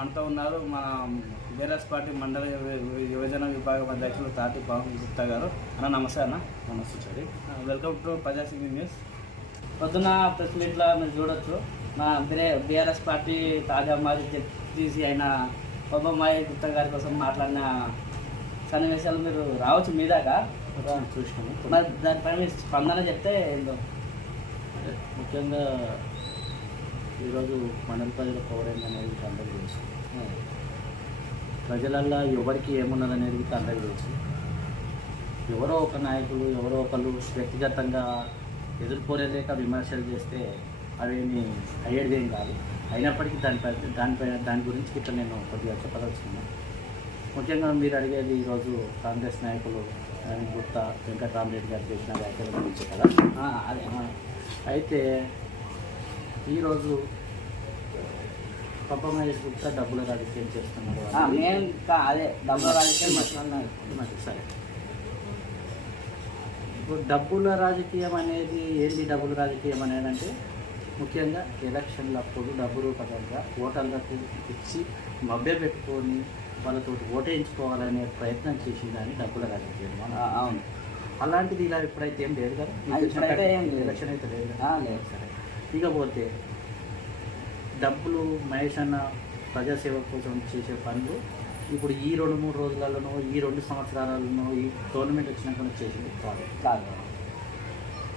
మనతో ఉన్నారు మన బీఆర్ఎస్ పార్టీ మండల యువ- యువజన విభాగం అధ్యక్షులు తాటి పవన్ గుప్తా గారు. అన్న నమస్తే అన్న. నమస్తే చరి వెల్కమ్ టు ప్రజాసింగ్ న్యూస్. పొద్దున ప్రెస్ మీట్లో మీరు చూడొచ్చు. మా బీఆర్ఎస్ పార్టీ తాజా మాజీ జడ్జీసీ అయిన బొమ్మమ్మాయి గుప్తా గారి కోసం మాట్లాడిన సన్నివేశాలు మీరు రావచ్చు మీ దాకా. చూసినాము. మరి దానిపైన స్పందన చెప్తే ఏందో. ముఖ్యంగా ఈరోజు మండల ప్రజల పౌరైంది అనేది అందరికీ తెలుసు. ప్రజలల్లో ఎవరికి ఏమున్నదనేది మీకు అందరికీ తెలుసు. ఎవరో ఒక నాయకులు ఎవరో ఒకళ్ళు వ్యక్తిగతంగా ఎదుర్కోలేక విమర్శలు చేస్తే అవేమి అయ్యేదేం కాదు. అయినప్పటికీ దానిపై దానిపై దాని గురించి ఇట్లా నేను కొద్దిగా చెప్పదలుచుకున్నాను ముఖ్యంగా మీరు అడిగేది ఈరోజు కాంగ్రెస్ నాయకులు గుప్తా వెంకటరామరెడ్డి గారు చేసిన వ్యాఖ్యల గురించి కదా? అదే. అయితే ఈరోజు డబ్బుల రాజకీయం కా- అదే డబ్బుల రాజకీయం సరే. ఇప్పుడు డబ్బుల రాజకీయం అనేది ఏంటి డబ్బుల రాజకీయం అనేది అంటే ముఖ్యంగా ఎలక్షన్ల అప్పుడు డబ్బు రూపకంగా ఓటర్లకు ఇచ్చి మభ్య పెట్టుకొని వాళ్ళతో ఓటేయించుకోవాలనే ప్రయత్నం చేసిందని డబ్బుల రాజకీయం. అవును. అలాంటిది ఇలా ఇప్పుడైతే ఏం లేదు కదా. ఎలక్షన్ అయితే లేదు కదా? లేదు. సరే. ఇకపోతే డబ్బులు మహేష్ అన్న ప్రజాసేవ కోసం చేసే పనులు ఇప్పుడు ఈ రెండు మూడు రోజులలోనో ఈ రెండు సంవత్సరాలలోనో ఈ టోర్నమెంట్ వచ్చినాక చేసింది కాదు కాదు.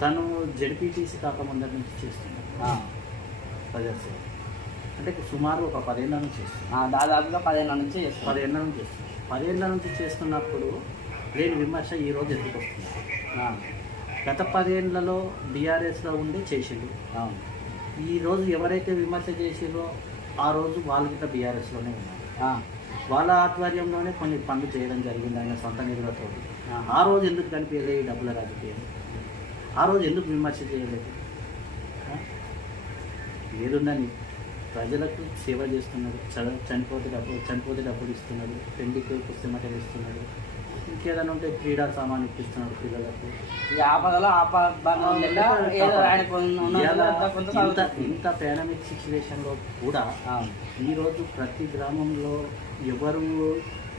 తను జడ్పీటీసీ కాకముందరి నుంచి చేస్తున్నాడు ప్రజాసేవ. అంటే సుమారు ఒక పదేళ్ళ నుంచి చేస్తుంది దాదాపుగా పదిహేను నుంచి చేస్తాను పదేళ్ళ నుంచి చేస్తుంది పదేళ్ళ నుంచి చేస్తున్నప్పుడు లేని విమర్శ ఈ రోజు ఎందుకు వస్తుంది? గత పదేళ్ళలో బీఆర్ఎస్లో ఉండి చేసిండు. అవును. ఈ రోజు ఎవరైతే విమర్శ చేసిరో ఆ రోజు వాళ్ళు గిట్ట బీఆర్ఎస్లోనే ఉన్నారు. వాళ్ళ ఆధ్వర్యంలోనే కొన్ని పనులు చేయడం జరిగింది ఆయన సొంత నిధులతో ఆ. రోజు ఎందుకు కనిపించలేదు ఈ డబ్బుల రాజకీయం? ఆ రోజు ఎందుకు విమర్శ చేయలేదు? ఏదుందని? ప్రజలకు సేవ చేస్తున్నాడు చ- చనిపోతే డబ్బులు చనిపోతే డబ్బులు ఇస్తున్నాడు పెళ్ళికి పుస్తమటలు ఇస్తున్నాడు ఇంకేదైనా ఉంటే క్రీడా సామాన్ ఇప్పిస్తున్నాడు పిల్లలకు. ఆపదలో ఇంత. ఇంత పాండమిక్ సిచ్యువేషన్లో కూడా ఈరోజు ప్రతి గ్రామంలో ఎవరు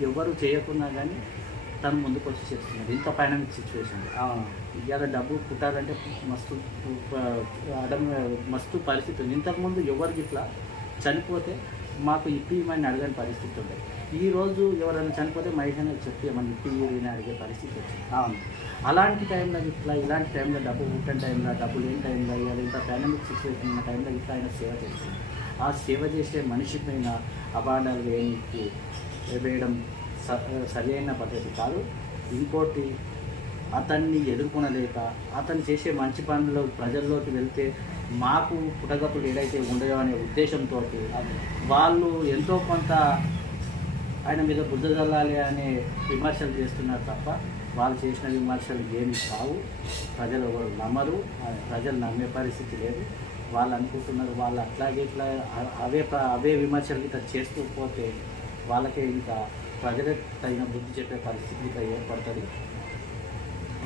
ఎవరు చేయకున్నా కానీ తను ముందుకు వచ్చి చేస్తున్నాడు. ఇంత పైనమిక్ సిచ్యువేషన్ ఇవాళ డబ్బు పుట్టాలంటే మస్తు ప- అడమ మస్తు పరిస్థితి ఉంది. ఇంతకుముందు ఎవరికి ఇట్లా చనిపోతే మాకు ఇప్పిమని అడగని పరిస్థితి ఉండే. ఈ రోజు ఎవరైనా చనిపోతే మహిళ చెప్పి ఏమన్నా ఇప్పియని అడిగే పరిస్థితి వచ్చింది. అవును అలాంటి టైంలో ఇట్లా ఇలాంటి టైంలో డబ్బు పుట్టిన టైంలో డబ్బు లేని టైంలో ఇవాళ ఇంత పాండమిక్ సిచ్యువేషన్ ఉన్న టైంలో ఇట్లా ఆయన సేవ చేస్తుంది ఆ సేవ చేసే మనిషి పైన అబాండాలు వేయడానికి వేయడం సరి సరైన పద్ధతి కాదు. ఇంకోటి అతన్ని ఎదుర్కొనలేక అతను చేసే మంచి పనులు ప్రజల్లోకి వెళ్తే మాకు పుటగతులు ఏదైతే ఉండయో అనే ఉద్దేశంతో వాళ్ళు ఎంతో కొంత ఆయన మీద బుద్ధ చల్లాలి అనే విమర్శలు చేస్తున్నారు తప్ప వాళ్ళు చేసిన విమర్శలు ఏమి కావు. ప్రజలు ఎవరు నమ్మరు ప్రజలు నమ్మే పరిస్థితి లేదు. వాళ్ళు అనుకుంటున్నారు వాళ్ళు అట్లాగే ఇట్లా అవే అవే విమర్శలు ఇట్లా చేస్తూ పోతే వాళ్ళకే ఇంకా ప్రజలకు తగిన బుద్ధి చెప్పే పరిస్థితి ఏర్పడుతుంది.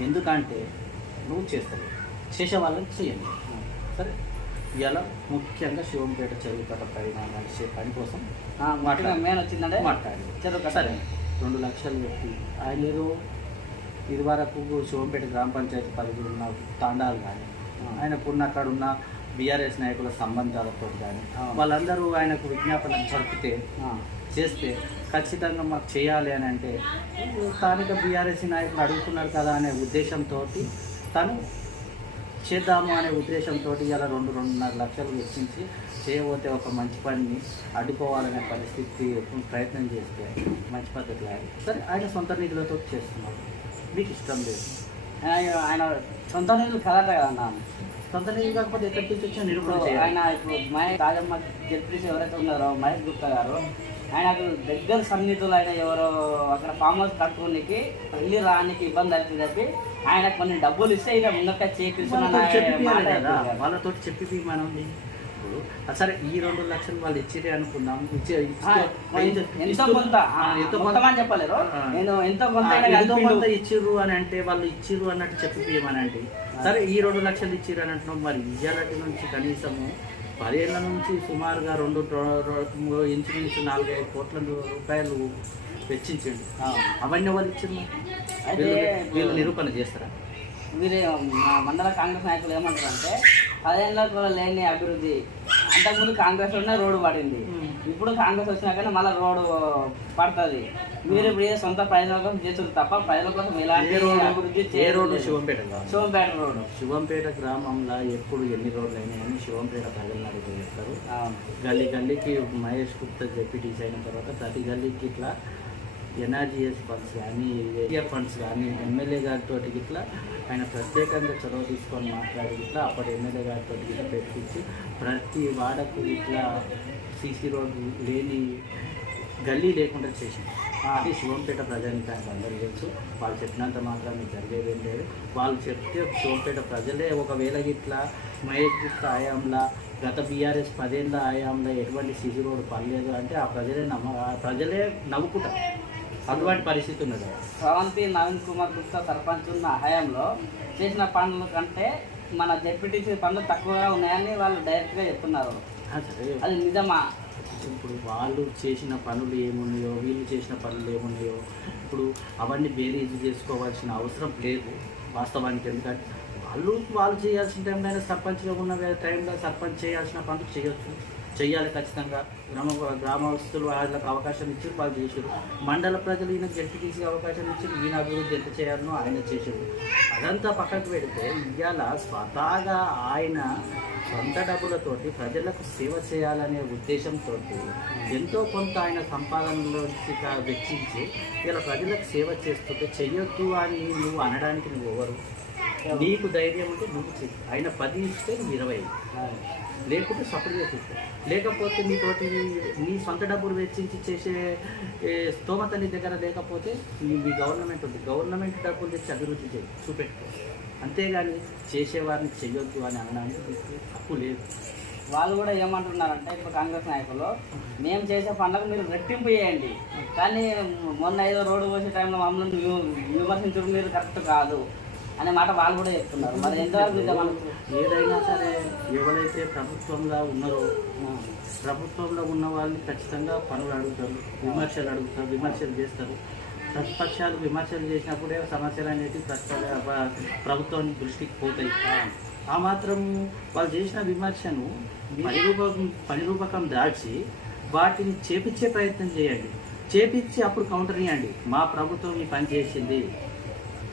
ఎందుకంటే నువ్వు చేస్తావు చేసే వాళ్ళని చేయండి. సరే? ఇలా ముఖ్యంగా శివంపేట చెరువు కట్ట పైన నడిచే పని కోసం మెయిన్ వచ్చిందంటే మాట్లాడి. చెరువు కట్ట. సరే. రెండు లక్షలు పెట్టి ఆయన ఏదో ఇది వరకు శివంపేట గ్రామ పంచాయతీ పరిధిలో ఉన్న తాండాలు కానీ ఆయనకున్న అక్కడ ఉన్న బీఆర్ఎస్ నాయకుల సంబంధాలతో కానీ. వాళ్ళందరూ ఆయనకు విజ్ఞాపన జరిపితే చేస్తే ఖచ్చితంగా మాకు చేయాలి అని అంటే స్థానిక బీఆర్ఎస్ నాయకులు అడుగుతున్నారు కదా అనే ఉద్దేశంతో తను చేద్దాము అనే ఉద్దేశంతో ఇలా రెండు రెండున్నర లక్షలు వెచ్చించి చేయబోతే ఒక మంచి పనిని అడ్డుకోవాలనే పరిస్థితి ప్రయత్నం చేస్తే మంచి పద్ధతి లేదు సరే ఆయన సొంత నిధులతో చేస్తున్నారు. మీకు ఇష్టం లేదు. ఆయన ఆయన సొంత నిధులు కదట కదన్నా సొంత నిధులు కాకపోతే ఎక్కడి నుంచి వచ్చిన నిరూపణ ఆయన ఇప్పుడు మహేష్ రాజమ్మ జడ్పీసీ ఎవరైతే ఉన్నారో మహేష్ గుప్తా గారు ఆయనకు దగ్గర సన్నిహితులు ఆయన ఎవరో అక్కడ ఫామ్ హౌస్ కట్టుకోనికి వెళ్ళి రానికి ఇబ్బంది అవుతుంది చెప్పి ఆయన కొన్ని డబ్బులు ఇస్తే ఇక ముందట చేకృష్ణ కదా. వాళ్ళతో చెప్పి మనం సరే ఈ రెండు లక్షలు వాళ్ళు ఇచ్చిరే అనుకుందాం. ఇచ్చే- ఎంతో కొంత? ఎంతో కొంత అని చెప్పలేరు. నేను ఎంతో కొంత ఆయన ఎంతో. కొంత ఇచ్చిర్రు అని అంటే వాళ్ళు ఇచ్చిర్రు అన్నట్టు చెప్పి అంటే. సరే ఈ రెండు లక్షలు ఇచ్చిర్రు అని అంటున్నాం. మరి ఇయ్యాలటి నుంచి కనీసము పదేళ్ళ నుంచి సుమారుగా రెండు ఇంచుమించు నాలుగైదు కోట్ల రూపాయలు వెచ్చించండి. అవన్నీ ఎవరు ఇచ్చింది వీళ్ళు నిరూపణ చేస్తారా? వీరు మా మండల కాంగ్రెస్ నాయకులు ఏమంటారంటే పదేళ్ళకు లేని అభివృద్ధి అంతకుముందు కాంగ్రెస్లోనే రోడ్డు పడింది. ఇప్పుడు కాంగ్రెస్ వచ్చినాకనే మళ్ళీ రోడ్డు పడుతుంది. మీరు ఇప్పుడు ఏ సొంత ప్రజల కోసం చేస్తుంది తప్ప ప్రజల కోసం ఎలాంటి అభివృద్ధి ఏ రోడ్డు. శివంపేట. శివంపేట రోడ్డు. శివంపేట గ్రామంలో ఎప్పుడు ఎన్ని రోడ్లు అయినాయని శివంపేట ప్రజలు అడుగు చేస్తారు అవును. గల్లీ గల్లీకి మహేష్ గుప్తా జెడ్పీటీసీ అయిన తర్వాత ప్రతి గల్లీకి ఇట్లా ఎన్ఆర్జీఎస్ ఫండ్స్ కానీ ఏరియా ఫండ్స్ కానీ ఎమ్మెల్యే గారితో ఇట్లా ఆయన ప్రత్యేకంగా చొరవ తీసుకొని మాట్లాడి ఇట్లా అప్పటి ఎమ్మెల్యే గారితో ఇట్లా పెట్టించి ప్రతి వాడకు ఇట్లా సీసీ రోడ్డు లేని గల్లీ లేకుండా చేసింది. అది శివంపేట ప్రజానికానికి అందరూ తెలుసు. వాళ్ళు చెప్పినంత మాత్రం జరిగేది ఏం లేదు. వాళ్ళు చెప్తే శివంపేట ప్రజలే ఒకవేళ ఇట్లా మహేష్ గుప్తా ఆయాంలా గత బీఆర్ఎస్ పదేళ్ళ ఆయాంలో ఎటువంటి సిసి రోడ్డు పర్లేదు అంటే ఆ ప్రజలే నమ్మ ఆ ప్రజలే నవ్వుకుంటారు. అటువంటి పరిస్థితి ఉన్నది? స్రవంతి నవీన్ కుమార్ గుప్తా సర్పంచ్ ఉన్న హయాంలో చేసిన పనుల కంటే మన జెడ్పీటీసీ పనులు తక్కువగా ఉన్నాయని వాళ్ళు డైరెక్ట్గా చెప్తున్నారు. అది. నిజమా? ఇప్పుడు వాళ్ళు చేసిన పనులు ఏమున్నాయో వీళ్ళు చేసిన పనులు ఏమున్నాయో ఇప్పుడు అవన్నీ బేరీజ్ చేసుకోవాల్సిన అవసరం లేదు వాస్తవానికి. ఎందుకంటే వాళ్ళు వాళ్ళు చేయాల్సిన టైంలో సర్పంచ్గా ఉన్న టైంలో సర్పంచ్ చేయాల్సిన పనులు చేయొచ్చు. చేయాలి ఖచ్చితంగా. గ్రామ గ్రామస్తులు వాళ్ళకి అవకాశం ఇచ్చి వాళ్ళు చేసారు మండల ప్రజలు ఈయన జడ్పీటీసీ అవకాశం ఇచ్చి ఈయన అభివృద్ధి ఎంత చేయాలనో ఆయన చేసారు అదంతా పక్కకు పెడితే ఇవాళ స్వతహాగా ఆయన సొంత డబ్బులతోటి ప్రజలకు సేవ చేయాలనే ఉద్దేశంతో ఎంతో కొంత ఆయన సంపాదనలో వెచ్చించి ఇలా ప్రజలకు సేవ చేస్తుంటే చెయ్యొద్దు అని నువ్వు అనడానికి నువ్వు ఎవరు నీకు ధైర్యం ఉంటే నువ్వు చెయ్యి. ఆయన పది ఇస్తే నువ్వు ఇరవై. లేకుంటే సపోర్ట్ చేసేస్తా లేకపోతే నీతోటి నీ సొంత డబ్బులు వెచ్చించి చేసే స్తోమత నీ దగ్గర లేకపోతే మీ గవర్నమెంట్ ఉంది. గవర్నమెంట్ డబ్బులు తెచ్చి అభివృద్ధి చేయి చూపెట్టుకో. అంతేగాని చేసేవారిని చెయ్యొద్దు అని అనడానికి తప్పు లేదు. వాళ్ళు కూడా ఏమంటున్నారంటే ఇప్పుడు కాంగ్రెస్ నాయకులు మేము చేసే పండుగ మీరు రెట్టింపు చేయండి. కానీ మొన్న ఏదో రోడ్డు పోసే టైంలో మమ్మల్ని విమర్శించడం మీరు కరెక్ట్ కాదు. అనే మాట వాళ్ళు కూడా చెప్తున్నారు. మరి ఎంతవరకు నిజం ఏదైనా సరే ఎవరైతే ప్రభుత్వంలో ఉన్నారో ప్రభుత్వంలో ఉన్న వాళ్ళని ఖచ్చితంగా పనులు అడుగుతారు విమర్శలు అడుగుతారు విమర్శలు చేస్తారు. ప్రతిపక్షాలు విమర్శలు చేసినప్పుడే సమస్యలు అనేవి ప్రభుత్వానికి దృష్టికి పోతాయి. ఆ మాత్రం వాళ్ళు చేసిన విమర్శను పరిరూపకం పరిరూపకం దాల్చి వాటిని చేపించే ప్రయత్నం చేయండి. చేపించి అప్పుడు కౌంటర్ ఇవ్వండి మా ప్రభుత్వం ఈ పని చేసింది.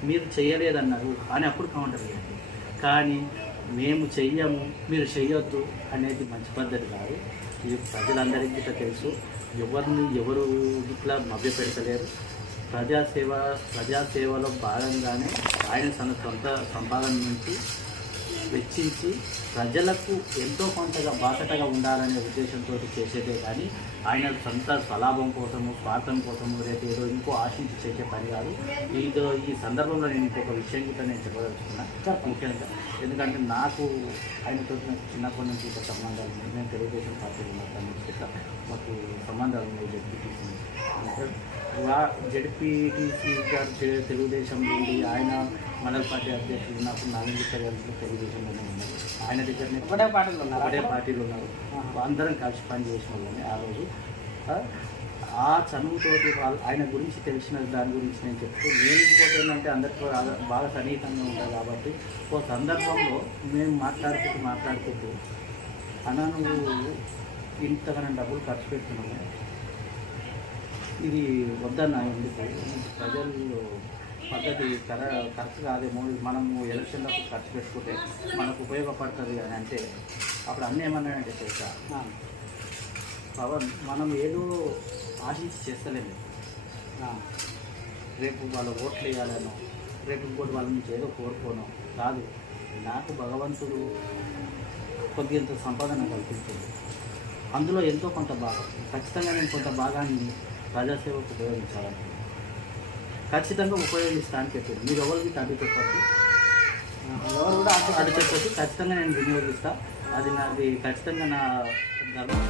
మీరు చేయలేదన్నారు అని అప్పుడు కౌంటర్ చేయండి. కానీ మేము చెయ్యము మీరు చెయ్యొద్దు అనేది మంచి పద్ధతి కాదు. ఇది ప్రజలందరికీ ఇట్లా తెలుసు. ఎవరిని ఎవరు ఇట్లా మభ్య పెడతలేరు ప్రజాసేవ ప్రజాసేవలో భాగంగానే ఆయన తన సొంత సంపాదన నుంచి వెచ్చించి ప్రజలకు ఎంతో కొంతగా బాసటగా ఉండాలనే ఉద్దేశంతో చేసేదే కానీ ఆయన సొంత స్వలాభం కోసము స్వార్థం కోసము రేపు ఏదో ఇంకో ఆశించి చేసే పని కాదు. ఇదో ఈ సందర్భంలో నేను ఇంకొక విషయం కూడా నేను చెప్పదలుచుకున్నా. ముఖ్యంగా ఎందుకంటే నాకు ఆయనతో నాకు చిన్నప్పటి నుంచి ఒక సంబంధాలు ఉన్నాయి. నేను తెలుగుదేశం పార్టీలో ఇట్లా మాకు సంబంధాలు ఉన్నాయి. జడ్పీటీసీ గారు తెలుగుదేశం నుండి ఆయన మండల పార్టీ అధ్యక్షులు ఉన్నప్పుడు నాలుగు గారు తెలుగుదేశంలోనే ఉన్నారు. ఆయన దగ్గరనే ఒకటే పాటలు ఉన్నారు? ఒకటే పార్టీలు ఉన్నారు. అందరం కలిసి పని చేసిన వాళ్ళని ఆ రోజు. ఆ, చనువుతోటి వాళ్ళ ఆయన గురించి తెలిసిన దాని గురించి నేను చెప్తూ నేను ఇంకోటి ఏంటంటే అందరితో బాగా- సన్నిహితంగా ఉంటాను కాబట్టి ఓ సందర్భంలో మేము మాట్లాడుకుంటూ మాట్లాడుకుంటూ అన్న నువ్వు ఇంతగానో డబ్బులు ఖర్చు పెడుతున్నాము ఇది వద్దన్న ఎందుకు? ప్రజలు పద్ధతి కర కరెక్ట్ కాదేమో. మనము ఎలక్షన్లకు ఖర్చు పెట్టుకుంటే మనకు ఉపయోగపడుతుంది అని అంటే అప్పుడు అన్నీ ఏమన్నాయంటే చేశా ఆ, పవన్ మనం ఏదో ఆశించి చేస్తలేము. రేపు వాళ్ళ ఓట్లు వేయాలనో రేపు ఇంకోటి వాళ్ళ నుంచి ఏదో కోరుకోను కాదు. నాకు భగవంతుడు కొద్దింత సంపాదన కల్పించింది అందులో ఎంతో కొంత భాగం ఖచ్చితంగా నేను కొంత భాగాన్ని ప్రజాసేవకు ఉపయోగించాలని ఖచ్చితంగా ఉపయోగిస్తాను చెప్పింది మీరు ఎవరికి అడ్డు చెప్పచ్చు ఎవరు కూడా అడ్డు చెప్పచ్చు ఖచ్చితంగా నేను వినియోగిస్తా. అది నాది ఖచ్చితంగా నా ధర్మం.